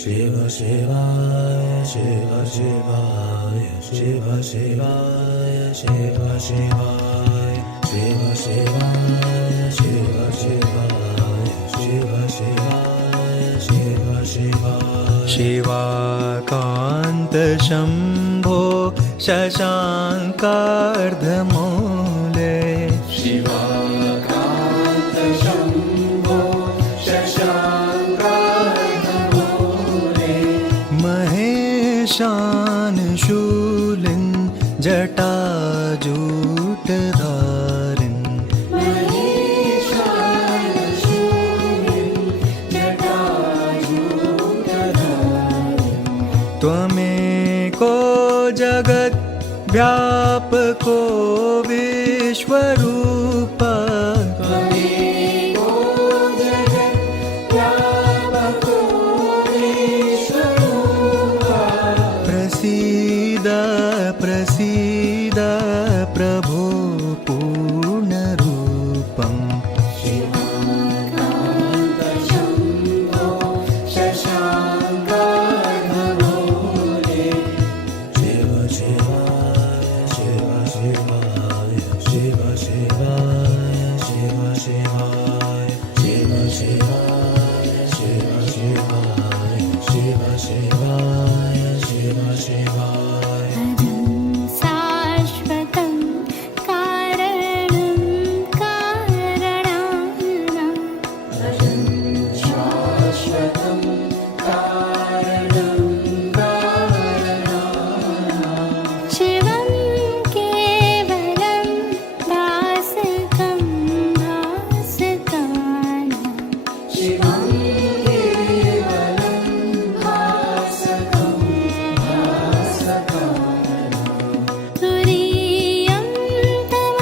शिव शिवाय शिव शिवाय शिव शिवाय शिव शिवाय शिव शिवाय शिव शिवाय शिव शिवाय शिव शिवाय शिवाकान्त शम्भो शशाङ्कार्धमूले शिवाकान्त शम्भो शशाङ्कार्धमूले महेशान शूलिन् जटाजूटधारिन् त्वमेको जगद्व्यापको विश्वरूप प्रसीद प्रसीद प्रभो पूर्णरूपम् शाश्वतं कारणं कारणानां शिवं केवलं भासकं भासकानां तुरीयं तव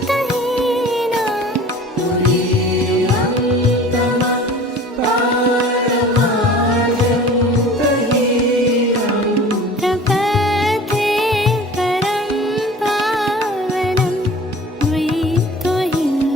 पारमाद्यन्तहीना प्रपथे परं पावनं द्वैतहीना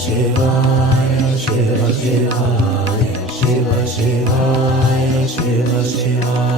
शिवाय शिव शिवाय शिव शिवाय शिव शिवाय